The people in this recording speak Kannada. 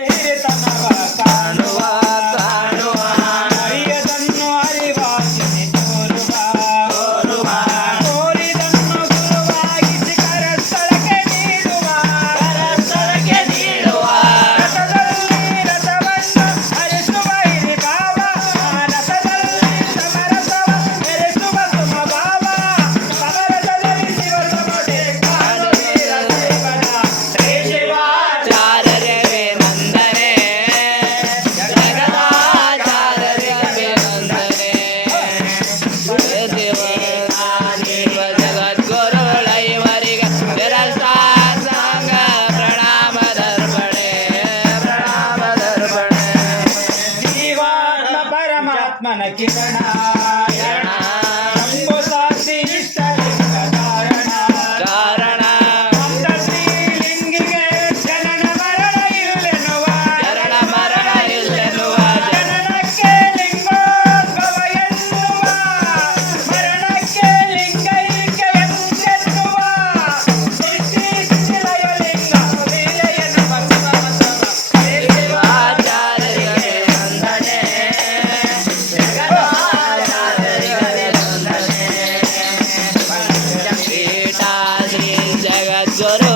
ಕಾಣುವ ಕಾಣುವ ಅರಿಯದನ್ನು ಅರಿವಾಗಿಸಿ ತೋರುವ ಕೋರಿದನ್ನು ಗುರುವಾಗಿಸಿ ಕರಸ್ಥಳಕ್ಕೆ ನೀಡುವ ರಥದಲ್ಲಿ ರಥವನ್ನು ಹರಿಸುವ ಹಿರಿ ಭಾವ ರಥದಲ್ಲಿ ಸಮರಸವ ಮೆರೆಸುವ ಸುಮ ಭಾವ ಸಮರಸದಲ್ಲಿ ಶಿವ ಸಮತೆ ಕಾಣು ವೀರ ದೇವನ ಶ್ರೀ ಶಿವಾಚಾರ್ಯರೇ ನಂದನೆ ಜಗದಾಚಾರ್ಯರೇ ನಂದನೆ ದೇವ ಜಗದ್ಗುರುಳೈವರಿಗೆ ಶಿರಸಾಂಗ ಪ್ರಣಾಮ ದರ್ಪಣೆ ಜೀವಾತ್ಮ ಪರಮಾತ್ಮನ ಕಿರಣ ಶಂಭು ಸಾಕ್ಷಿ ಇಷ್ಟಲಿಂಗ ಧಾರಣ ಕಾರಣ ಲಿಂಗಿಗೆ ಜನನ ಮರಣ ಇಲ್ಲೆನ್ನುವ ಚರಣ ಮರಣ ಇಲ್ಲೆನ್ನುವ ಜನನಕ್ಕೆ ಲಿಂಗೋದ್ಭವ ಎನ್ನುವ ಮರಣಕ್ಕೆ ಲಿಂಗೈಕ್ಯ ಎಂದೆನ್ನುವ ಸೃಷ್ಟಿ ಸ್ಥಿತಿಲಯ ಲಿಂಗ ವೀರ್ಯ ಎನ್ನುವ ಶಿವಾಚಾರ್ಯರಿಗೆ ನಂದನೆ ಜಗದಾಚಾರ್ಯರಿಗೆ ನಂದನೆ ಪೀಠಾದ್ರಿ ಜಗದ್ಗುರು